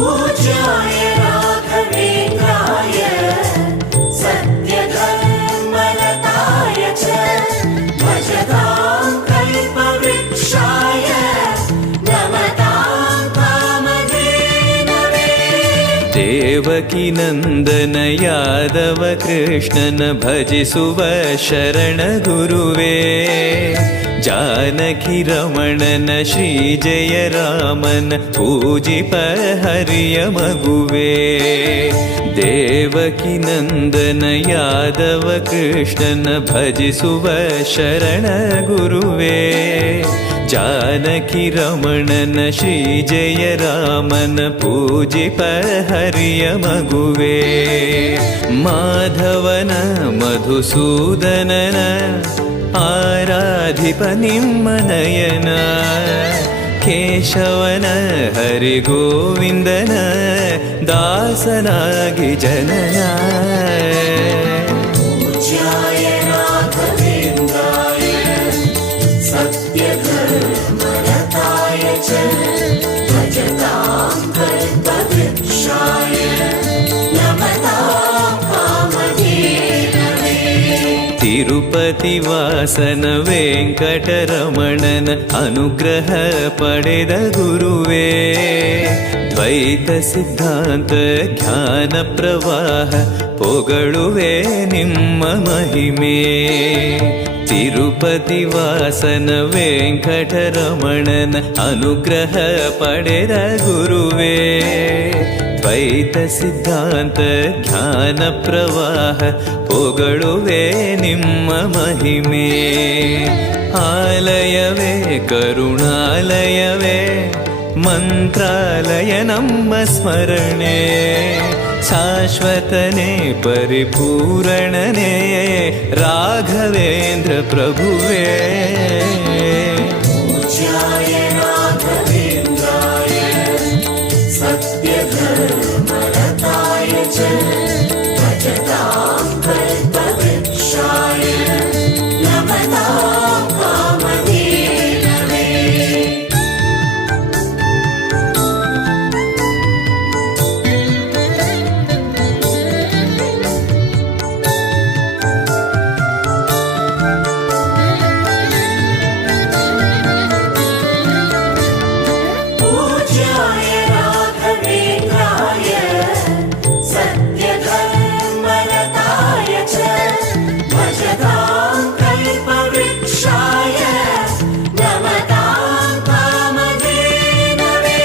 पूज्याय राघवेन्द्राय सत्यधर्मरताय च भजतां कल्पवृक्षाय नमतां कामधेनवे। देवकी नंदन यादव कृष्णन भजिसुव शरण गुरुवे जानकी रमणन श्री जय रामन पूजिप हरिय मगुवे। देवकी नंदन यादव कृष्णन भजिसुव शरण गुरुवे जानकी रमणन श्री जय रामन पूजिप हरिय मगुवे। माधवन मधुसूदनन आराधिप निम्मनयन केशवन हरि गोविंदन दासनागि जनन। पूज्याय राघवेन्द्राय सत्यधर्मरताय च भजतां कल्पवृक्षाय नमतां कामधेनवे। तिरुपति वासन वेंकटरमणन अनुग्रह पडेद गुरुवे द्वैत सिद्धांत ज्ञान प्रवाह पोगळुवे निम्म महिमे। तिरुपति वासन वेंकटरमणन अनुग्रह पडेद गुरुवे द्वैत सिद्धांत ज्ञान प्रवाह पोगळुवे निम्म महिमे। आलयवे करुणालयवे मंत्रालय नम्म स्मरणे शाश्वतने परिपूरणने राघवेन्द्र प्रभुवे। पूज्याय राघवेन्द्राय सत्यधर्मरताय च भजतां कल्पवृक्षाय नमतां कामधेनवे। पूज्याय राघवेन्द्राय सत्यधर्मरताय च भजतां कल्पवृक्षाय नमतां कामधेनवे।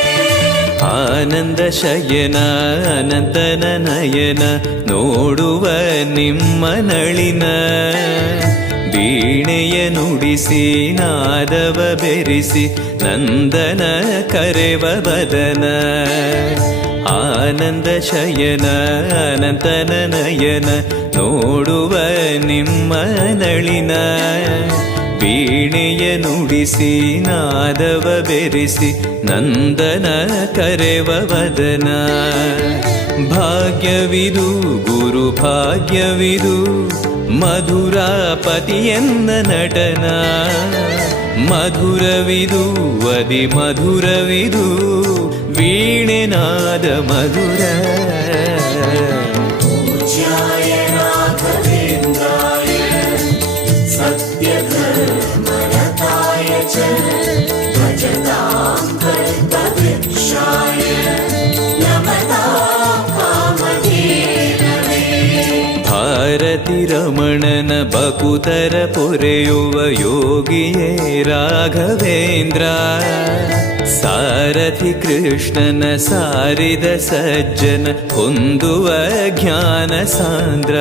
आनंद शयन अनंतन नयन नोಡುವ ನಿಮ್ಮ ನಳಿನ ವೀಣೆಯ ನುಡಿಸಿ ನಾದವ ಬೆರಿಸಿ ನಂದನ ಕರೆವ ಬದನ। ಆನಂದ ಶಯನ ಅನಂತನ ನಯನ ನೋಡುವ ನಿಮ್ಮ ನಳಿನ ವೀಣೆಯ ನುಡಿಸಿ ನಾದವ ಬೆರಿಸಿ ನಂದನ ಕರೆವ ವದನ। ಭಾಗ್ಯವಿದು ಗುರು ಭಾಗ್ಯವಿದು ಮಧುರಾಪತಿಯನ್ನ ನಟನ ಮಧುರವಿದು ಅದಿ ಮಧುರವಿದು ವೀಣೆನಾದ ಮಧುರ। पूज्याय राघवेन्द्राय सत्यधर्मरताय च भजतां कल्पवृक्षाय नमतां कामधेनवे। ಭಾರತಿ ರಮಣನ ಬಕುತರ ಪೊರೆಯುವ ಯೋಗಿಯೇ ರಾಘವೇಂದ್ರ ಸಾರಥಿ ಕೃಷ್ಣನ ಸಾರಿದ ಸಜ್ಜನ ಹೊಂದುವ ಜ್ಞಾನ ಸಾಂದ್ರ।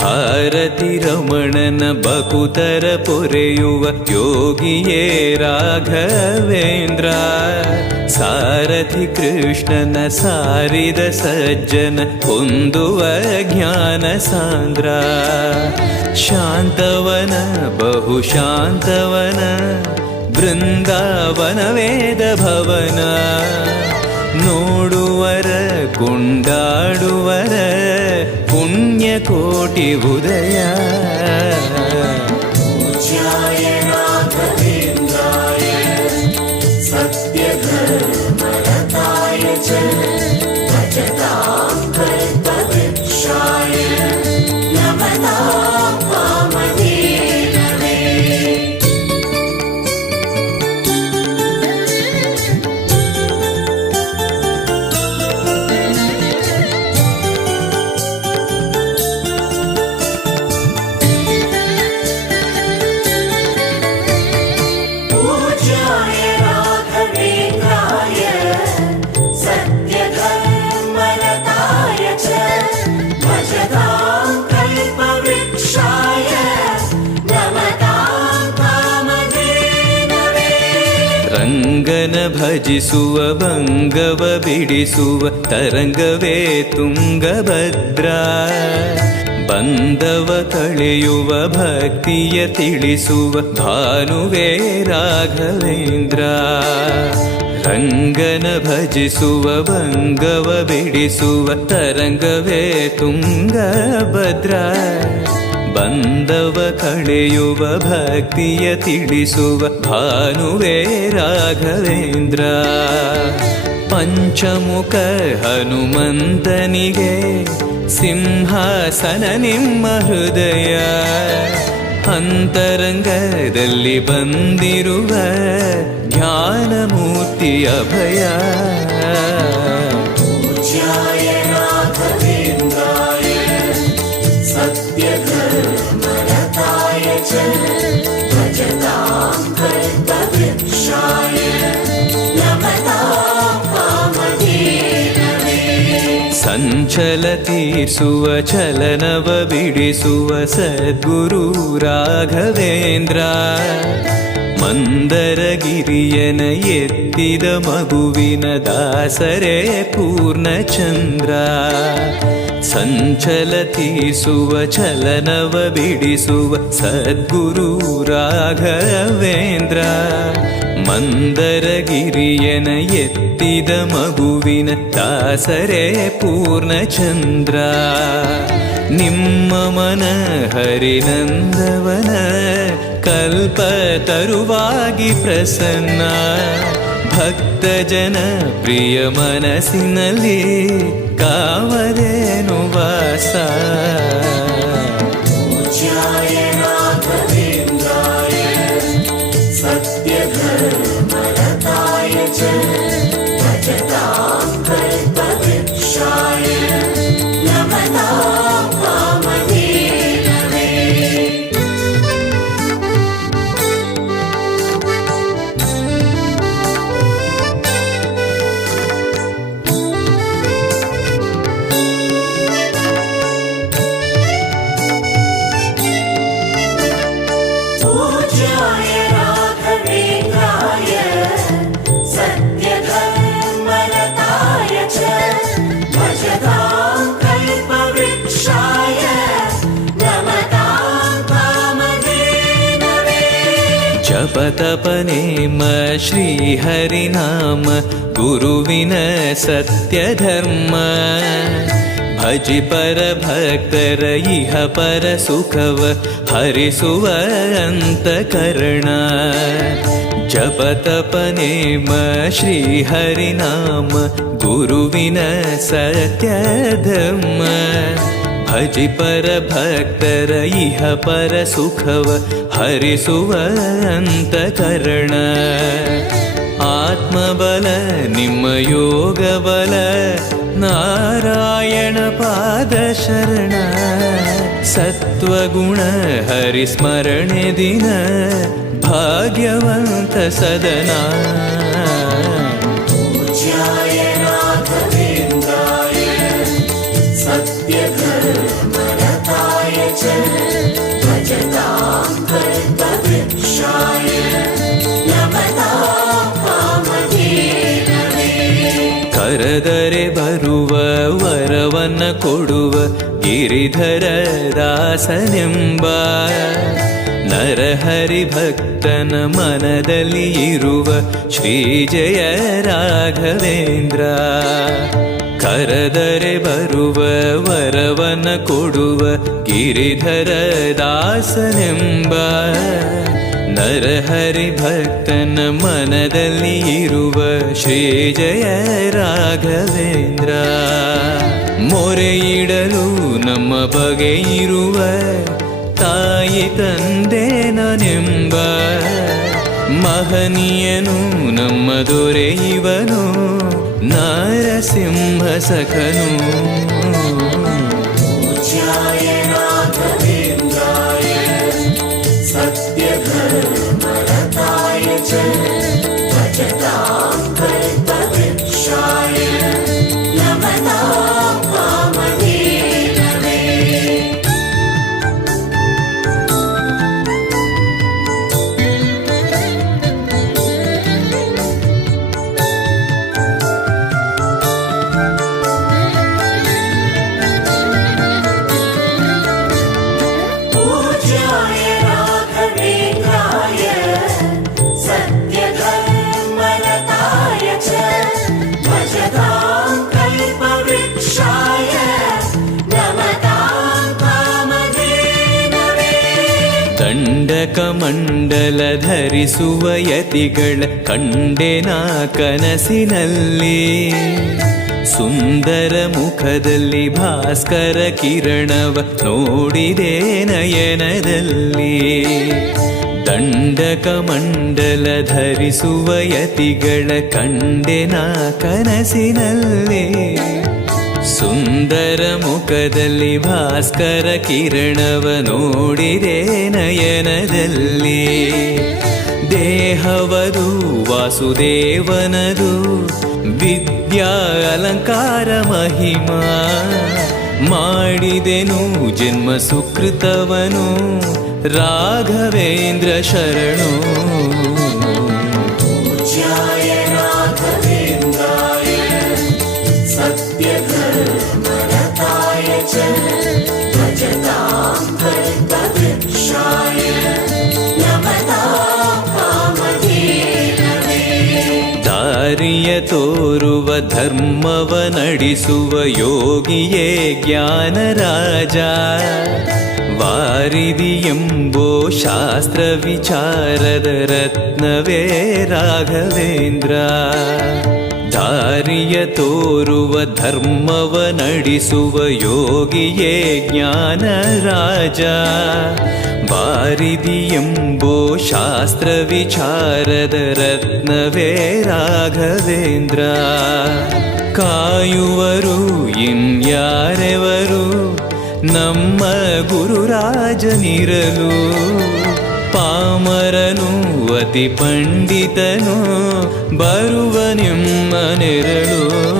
ಭಾರತಿ ರಮಣನ ಬಕುತರ ಪೊರೆಯುವ ಯೋಗಿಯೇ ರಾಘವೇಂದ್ರ ಸಾರಥಿ ಕೃಷ್ಣನ ಸಾರಿದ ಸಜ್ಜನ ಹೊಂದುವ ಜ್ಞಾನ ಸಾಂದ್ರ। ಶಾಂತವನ ಬಹು ಶಾಂತವನ ಬೃಂದಾವನ ವೇದ ಭವನ ನೋಡುವರ ಕೊಂಡಾಡುವರ ಪುಣ್ಯಕೋಟಿ ಉದಯ। पूज्याय राघवेन्द्राय सत्यधर्मरताय च भजतां कल्पवृक्षाय नमतां कामधेनवे। पूज्याय राघवेन्द्राय सत्यधर्मरताय च भजतां कल्पवृक्षाय नमतां कामधेनवे। ರಂಗನ ಭಜಿಸುವ ಭಂಗವ ಬಿಡಿಸುವ ತರಂಗವೇ ತುಂಗಭದ್ರಾ, ಬಂಧವ ಕಳೆಯುವ ಭಕ್ತಿಯ ತಿಳಿಸುವ ಭಾನುವೇ ರಾಘವೇಂದ್ರ. ರಂಗನ ಭಜಿಸುವ ಭಂಗವ ಬಿಡಿಸುವ ತರಂಗವೇ ತುಂಗಭದ್ರಾ, ಬಂಧವ ಕಳೆಯುವ ಭಕ್ತಿಯ ತಿಳಿಸುವ ಭಾನುವೇ ರಾಘವೇಂದ್ರ. ಪಂಚಮುಖ ಹನುಮಂತನಿಗೆ ಸಿಂಹಾಸನ ನಿಮ್ಮ ಹೃದಯ, ಅಂತರಂಗದಲ್ಲಿ ಬಂದಿರುವ ಜ್ಞಾನಮೂರ್ತಿ ಅಭಯ. पूज्याय राघवेन्द्राय सत्यधर्मरताय च भजतां कल्पवृक्षाय नमतां कामधेनवे। ಸಂಚಲ ತೀರಿಸುವ ಚಲನವ ಬಿಡಿಸುವ ಸದ್ಗುರು ರಾಘವೇಂದ್ರ, ಮಂದರಗಿರಿಯನ ಎತ್ತಿದ ಮಗುವಿನ ದಾಸರೇ ಪೂರ್ಣಚಂದ್ರ. ಸಂಚಲ ತೀರಿಸುವ ಚಲನವ ಬಿಡಿಸುವ ಸದ್ಗುರು ರಾಘವೇಂದ್ರ, ಮಂದರಗಿರಿಯನ ಎತ್ತಿದ ಮಗುವಿನ ದಾಸರೇ ಪೂರ್ಣಚಂದ್ರ. ನಿಮ್ಮ ಮನ ಹರಿನಂದವನ ಕಲ್ಪ ತರುವಾಗಿ ಪ್ರಸನ್ನ, ಭಕ್ತ ಜನ ಪ್ರಿಯ ಮನಸ್ಸಿನಲ್ಲಿ ಕಾವದೇನು ವಾಸ. पूज्याय राघवेन्द्राय सत्यधर्मरताय च भजतां कल्पवृक्षाय नमतां कामधेनवे। पूज्याय राघवेन्द्राय सत्यधर्मरताय च भजतां कल्पवृक्षाय नमतां कामधेनवे। ಜಪತಪ ನೇಮ ಶ್ರೀಹರಿನಾಮ ಗುರುವಿನ ಸತ್ಯಧರ್ಮ, ಭಜಿ ಪರ ಭಕ್ತರ ಇಹ ಪರ ಸುಖವ ಹರಿಸುವ ಅಂತಕರಣ. ಜಪತಪ ನೇಮ ಶ್ರೀಹರಿನಾಮ ಗುರುವಿನ ಸತ್ಯಧರ್ಮ, ಭಜಿ ಪರ ಭಕ್ತರ ಇಹ ಪರ ಸುಖವ ಹರಿಸುವ ಅಂತಕರಣ. ಆತ್ಮಬಲ ನಿಮ್ಮ ಯೋಗ ಬಲ ನಾರಾಯಣ ಪಾದ ಶರಣ, ಸತ್ವಗುಣ ಹರಿಸ್ಮರಣೆ ದಿನ ಭಾಗ್ಯವಂತ ಸದನ. पूज्याय राघवेन्द्राय सत्यधर्मरताय च भजतां कल्पवृक्षाय नमतां कामधेनवे। ಕರೆದರೆ ಬರುವ ವರವನ್ನ ಕೊಡುವ ಗಿರಿಧರ ದಾಸನೆಂಬ, ನರಹರಿ ಭಕ್ತನ ಮನದಲ್ಲಿ ಇರುವ ಶ್ರೀ ಜಯ ರಾಘವೇಂದ್ರ. ಕರೆದರೆ ಬರುವ ವರವನ ಕೊಡುವ ಗಿರಿಧರ ದಾಸನೆಂಬ, ನರಹರಿ ಭಕ್ತನ ಮನದಲ್ಲಿ ಇರುವ ಶ್ರೀ ಜಯ ರಾಘವೇಂದ್ರ. ಮೊರೆಯಿಡಲು ನಮ್ಮ ಬಗೆ ಇರುವ ತಾಯಿ ತಂದೆ ನಾನೆಂಬ ಮಹನೀಯನು ನಮ್ಮ ದೊರೆ ಇವನು ನಾರಸಿಂಹ ಸಖನು. पूज्याय राघवेन्द्राय सत्यधर्मरताय च भजतां कल्पवृक्षाय नमतां कामधेनवे. पूज्याय राघवेन्द्राय सत्यधर्मरताय च भजतां कल्पवृक्षाय नमतां कामधेनवे. ದಂಡಕ ಮಂಡಲ ಧರಿಸುವ ಯತಿಗಳ ಕಂಡೆನ ಕನಸಿನಲ್ಲಿ, ಸುಂದರ ಮುಖದಲ್ಲಿ ಭಾಸ್ಕರ ಕಿರಣವ ನೋಡಿದೆ ನಯನದಲ್ಲಿ. ದಂಡಕ ಮಂಡಲ ಧರಿಸುವ ಯತಿಗಳ ಕಂಡೆನ ಕನಸಿನಲ್ಲಿ, ಸುಂದರ ಮುಖದಲ್ಲಿ ಭಾಸ್ಕರ ಕಿರಣವ ನೋಡಿದೆ ನಯನದಲ್ಲಿ. ದೇಹವದು ವಾಸುದೇವನದು ವಿದ್ಯಾ ಅಲಂಕಾರ ಮಹಿಮಾ, ಮಾಡಿದೆನು ಜನ್ಮ ಸುಕೃತವನು ರಾಘವೇಂದ್ರ ಶರಣು. पूज्याय राघवेन्द्राय सत्यधर्मरताय च भजतां कल्पवृक्षाय नमतां कामधेनवे. ದಾರಿಯ ತೋರುವ ಧರ್ಮವ ನಡೆಸುವ ಯೋಗಿಯೇ ಜ್ಞಾನರಾಜ, ವಾರಿದಿ ಎಂಬೋ ಶಾಸ್ತ್ರ ವಿಚಾರದ ರತ್ನವೇ ರಾಘವೇಂದ್ರ. ದಾರಿಯ ತೋರುವ ಧರ್ಮವ ನಡೆಸುವ ಯೋಗಿಯೇ ಜ್ಞಾನರಾಜ, ವಾರಿದಿ ಎಂಬೋ ಶಾಸ್ತ್ರ ವಿಚಾರದ ರತ್ನವೇ ರಾಘವೇಂದ್ರ. ಕಾಯುವರು ಇನ್ಯಾರೆವರು ನಮ್ಮ ಗುರುರಾಜನಿರಲು, ಪಾಮರನು ಅತಿ ಪಂಡಿತನು ಬರುವ ನಿಮ್ಮ ನೆರಳು.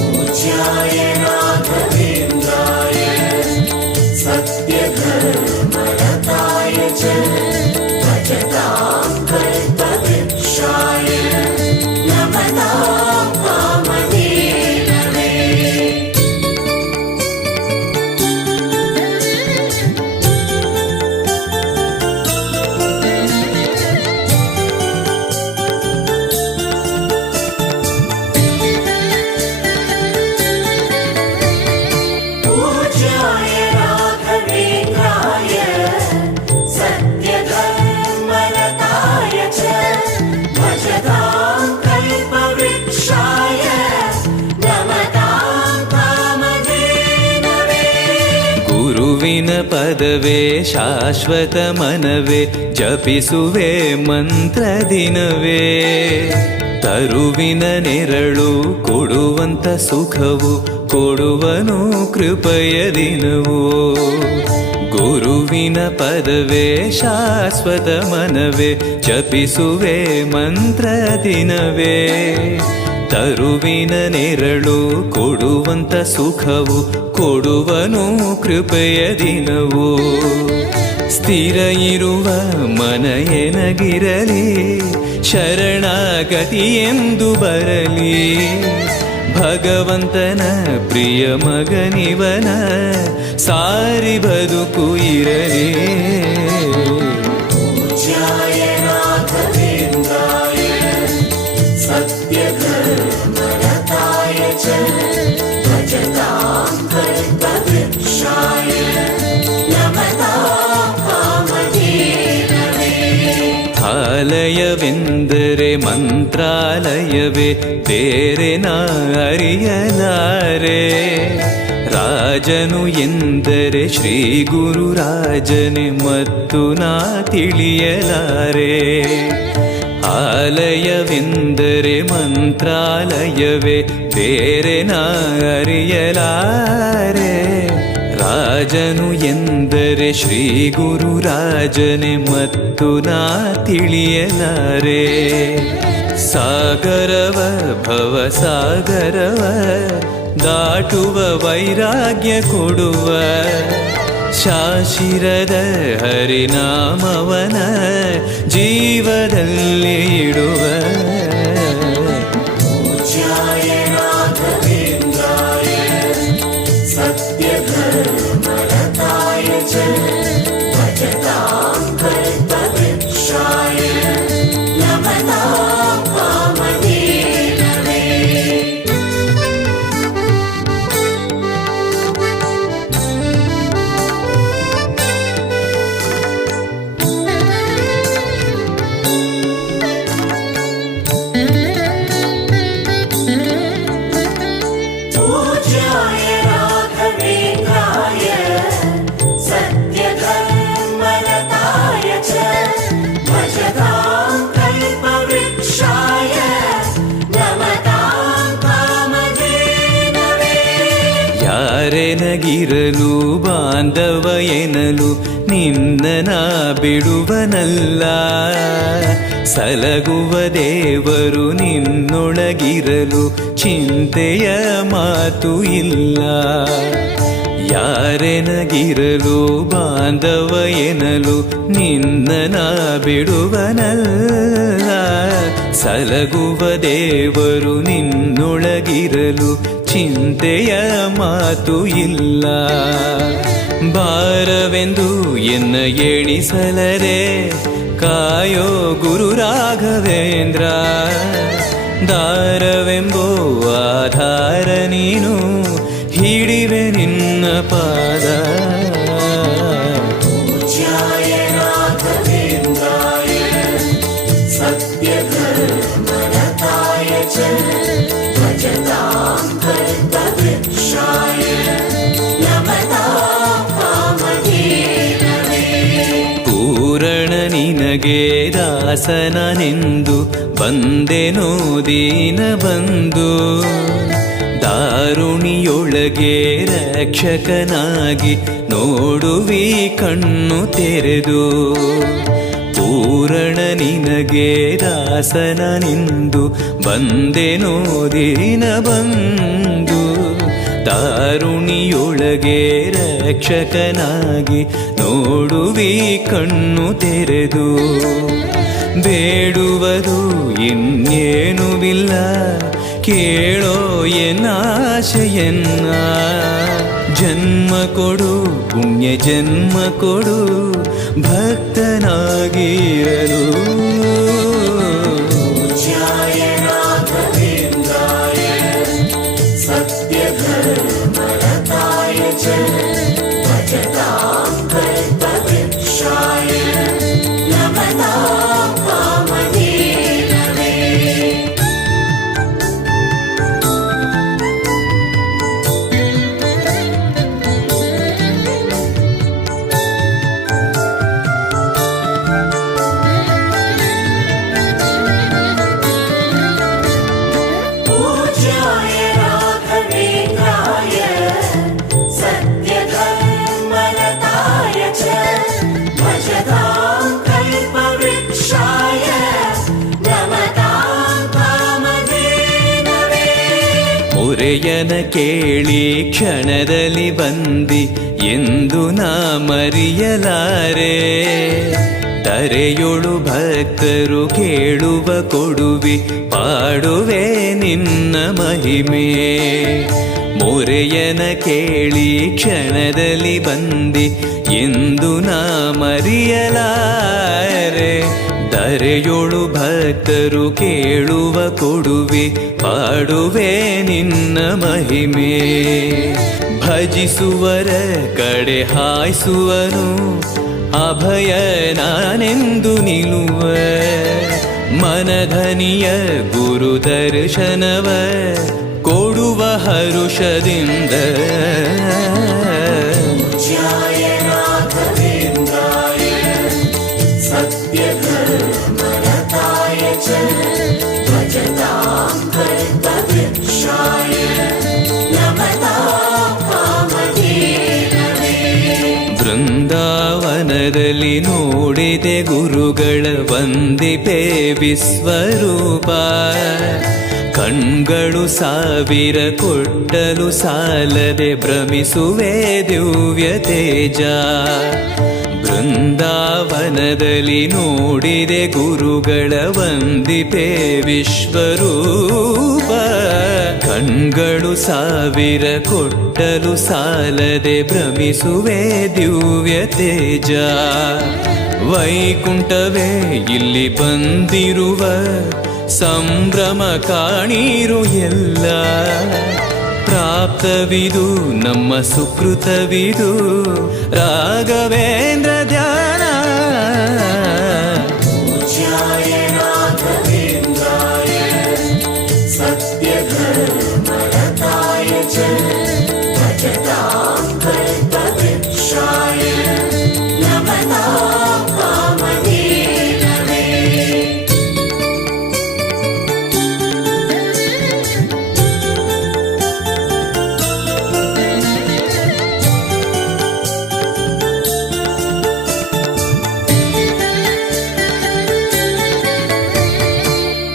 पूज्याय राघवेन्द्राय सत्यधर्मरताय च भजतां कल्पवृक्षाय नमतां कामधेनवे. पूज्याय राघवेन्द्राय सत्यधर्मरताय च भजतां कल्पवृक्षाय नमतां कामधेनवे. ಗುರುವಿನ ಪದವೇ ಶಾಶ್ವತ ಮನವೇ, ಜಪಿಸುವೆ ಮಂತ್ರ ದಿನವೇ. ತರುವಿನ ನೆರಳು ಕೊಡುವಂತ ಸುಖವು ಕೊಡುವನು ಕೃಪೆಯ ದಿನವೂ. ಗುರುವಿನ ಪದವೇ ಶಾಶ್ವತ ಮನವೇ, ಜಪಿಸುವೆ ಮಂತ್ರ ದಿನವೇ. ತರುವಿನ ನೆರಳು ಕೊಡುವಂತ ಸುಖವು ಕೊಡುವನು ಕೃಪೆಯ ದಿನವೂ. ಸ್ಥಿರ ಇರುವ ಮನ ಎನಗಿರಲಿ, ಶರಣಾಗತಿ ಎಂದು ಬರಲಿ. ಭಗವಂತನ ಪ್ರಿಯ ಮಗನಿವನ ಸಾರಿ ಬದುಕು ಇರಲಿ. पूज्याय राघवेन्द्राय सत्यधर्मरताय च भजतां कल्पवृक्षाय नमतां कामधेनवे. ಮಂತ್ರಾಲಯವೇ ಬೇರೆ ನಾ ಅರಿಯಲಾರೆ. ರಾಜನು ಎಂದರೆ ಶ್ರೀ ಗುರುರಾಜನೇ ಮತ್ತು ನಾ ತಿಳಿಯಲಾರೆ. ಆಲಯವೆಂದರೆ ಮಂತ್ರಾಲಯವೇ ಬೇರೆ ನಾ ಅರಿಯಲಾರೆ. ರಾಜನು ಎಂದರೆ ಶ್ರೀ ಗುರುರಾಜನೇ ಮತ್ತು ನಾ ತಿಳಿಯಲಾರೆ. ಸಾಗರವ ಭವ ಸಾಗರವ ದಾಟುವ ವೈರಾಗ್ಯ ಕೊಡುವ ಶಾಶಿರದ ಹರಿನಾಮವನ ಜೀವದಲ್ಲಿ ಇಡುವ. पूज्याय राघवेन्द्राय सत्यधर्मरताय च भजतां कल्पवृक्षाय नमतां कामधेनवे. पूज्याय राघवेन्द्राय सत्यधर्मरताय च भजतां कल्पवृक्षाय नमतां कामधेनवे. ಯಾರೆನಗಿರಲು ಬಾಂಧವ ಎನಲು ನಿನ್ನ ನಾ ಬಿಡುವನಲ್ಲ. ಸಲಗುವ ದೇವರು ನಿನ್ನೊಳಗಿರಲು ಚಿಂತೆಯ ಮಾತು ಇಲ್ಲ. ಯಾರೆನಗಿರಲು ಬಾಂಧವ ಎನಲು ನಿನ್ನ ನಾ ಬಿಡುವನಲ್ಲ. ಸಲಗುವ ದೇವರು ನಿನ್ನೊಳಗಿರಲು ಚಿಂತೆಯ ಮಾತು ಇಲ್ಲ. ಭಾರವೆಂದು ಎನ್ನ ಎಣಿಸಲರೆ ಕಾಯೋ ಗುರು ರಾಘವೇಂದ್ರ. ದಾರವೆಂಬೋ ಆಧಾರ ನೀನು ಹಿಡಿವೆ ನಿನ್ನ ಪಾದ. पूज्याय राघवेन्द्राय सत्यधर्मरताय च भजतां कल्पवृक्षाय नमतां कामधेनवे. ಪೂರಣ ನಿನಗೆ ದಾಸನನೆಂದು ಬಂದೆನೋ ದೀನ ಬಂದು. ದಾರುಣಿಯೊಳಗೆ ರಕ್ಷಕನಾಗಿ ನೋಡುವಿ ಕಣ್ಣು ತೆರೆದು. ಪೂರಣ ನಿನಗೆ ದಾಸನನೆಂದು ಬಂದೆನೋ ದೀನ ಬಂದು. ದಾರುಣಿಯೊಳಗೆ ರಕ್ಷಕನಾಗಿ ನೋಡುವಿ ಕಣ್ಣು ತೆರೆದು. ಬೇಡುವುದು ಇನ್ನೇನುವಿಲ್ಲ ಕೇಳೋ ಎನ್ನಾಶೆಯನ್ನ. ಜನ್ಮ ಕೊಡು ಪುಣ್ಯ ಜನ್ಮ ಕೊಡು ಭಕ್ತನಾಗಿರಲು. पूज्याय राघवेन्द्राय सत्यधर्मरताय च भजतां कल्पवृक्षाय नमतां कामधेनवे. पूज्याय राघवेन्द्राय सत्यधर्मरताय च भजतां कल्पवृक्षाय नमतां कामधेनवे. ಮೊರೆಯನ ಕೇಳಿ ಕ್ಷಣದಲ್ಲಿ ಬಂದಿ ಎಂದು ನಾ ಮರೆಯಲಾರೆ. ತರೆಯೊಳು ಭಕ್ತರು ಕೇಳುವ ಕೊಡುವಿ ಪಾಡುವೆ ನಿನ್ನ ಮಹಿಮೆ. ಮೊರೆಯನ ಕೇಳಿ ಕ್ಷಣದಲ್ಲಿ ಬಂದಿ ಎಂದು ನಾ ಮರೆಯಲಾರೆ. ಧರೆಯೊಳು ಭಕ್ತರು ಕೇಳುವ ಕೊಡುವೆ ಪಾಡುವೆ ನಿನ್ನ ಮಹಿಮೆ. ಭಜಿಸುವರ ಕಡೆ ಹಾಯಿಸುವನು ಅಭಯ ನಾನೆಂದು ನಿಲ್ಲುವ. ಮನಧನಿಯ ಗುರು ದರ್ಶನವ ಕೊಡುವ ಹರುಷದಿಂದ पूज्याय राघवेन्द्राय सत्यधर्मरताय च भजतां कल्पवृक्षाय नमतां कामधेनवे ಬೃಂದಾವನದಲ್ಲಿ ನೋಡಿದೆ ಗುರುಗಳ ವಂದಿಪೆ ವಿಶ್ವರೂಪ ಕಣ್ಗಳು ಸಾವಿರ ಕೊಟ್ಟಲು ಸಾಲದೆ ಭ್ರಮಿಸುವೆ ದಿವ್ಯ ತೇಜ ಬೃಂದಾವನದಲ್ಲಿ ನೋಡಿದೆ ಗುರುಗಳ ವಂದಿಪೆ ವಿಶ್ವರೂಪ ಕಣ್ಗಳು ಸಾವಿರ ಕೊಟ್ಟಲು ಸಾಲದೆ ಭ್ರಮಿಸುವೆ ದಿವ್ಯ ತೇಜ ವೈಕುಂಠವೇ ಇಲ್ಲಿ ಬಂದಿರುವ ಸಂಭ್ರಮ ಕಾಣೀರು ಎಲ್ಲ ಪ್ರಾಪ್ತವಿದು ನಮ್ಮ ಸುಕೃತವಿದು ರಾಘವೇಂದ್ರ ಧ್ಯಾನ पूज्याय राघवेन्द्राय सत्यधर्मरताय च भजतां कल्पवृक्षाय नमतां कामधेनवे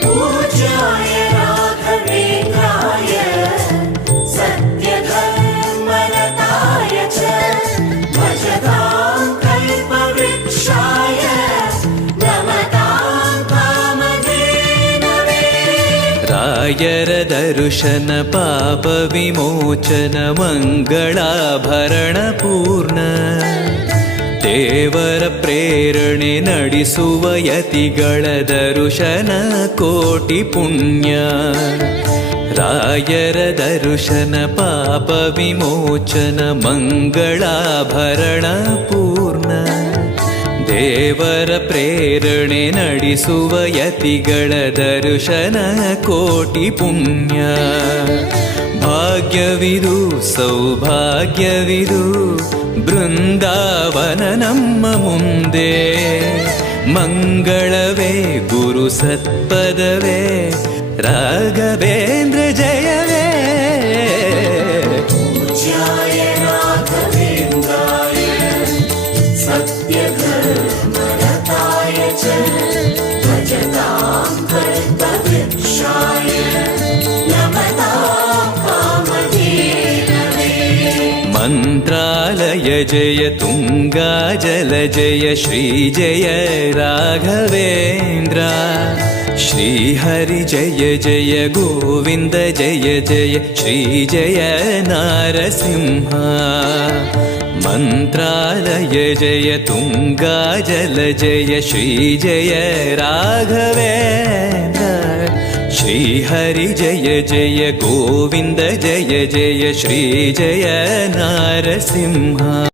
पूज्याय राघवेन्द्राय सत्यधर्मरताय च भजतां कल्पवृक्षाय नमतां कामधेनवे ರಾಯರ ದರ್ಶನ ಪಾಪ ವಿಮೋಚನ ಮಂಗಳಾಭರಣ ಪೂರ್ಣ ದೇವರ ಪ್ರೇರಣೆ ನಡೆಸುವ ಯತಿಗಳ ದರ್ಶನ ಕೋಟಿ ಪುಣ್ಯ ರಾಯರ ದರ್ಶನ ಪಾಪ ವಿಮೋಚನ ಮಂಗಳಾಭರಣ ಪೂರ್ಣ ದೇವರ ಪ್ರೇರಣೆ ನಡೆಸುವ ಯತಿಗಳ ದರ್ಶನ ಕೋಟಿ ಪುಣ್ಯ ಭಾಗ್ಯವಿದು ಸೌಭಾಗ್ಯವಿದು ಬೃಂದಾವನ ನಮ್ಮ ಮುಂದೆ ಮಂಗಳವೇ ಗುರು ಸತ್ಪದವೇ ರಾಘವೇಂದ್ರ ಜಯವೇ पूज्याय राघवेन्द्राय सत्यधर्मरताय च भजतां कल्पवृक्षाय नमतां कामधेनवे ಮಂತ್ರಾಲಯ ಜಯ ತುಂಗಾ ಜಲ ಜಯ ಶ್ರೀ ಜಯ ರಾಘವೇಂದ್ರ ಶ್ರೀ ಹರಿ ಜಯ ಜಯ ಗೋವಿಂದ ಜಯ ಜಯ ಶ್ರೀ ಜಯ ನಾರಸಿಂಹ ಮಂತ್ರಾಲಯ ಜಯ ತುಂಗಾ ಜಲ ಜಯ ಶ್ರೀ ಜಯ ರಾಘವೇಂದ್ರ ಶ್ರೀ ಹರಿ ಜಯ ಜಯ ಗೋವಿಂದ ಜಯ ಜಯ ಶ್ರೀ ಜಯ ನಾರಸಿಂಹ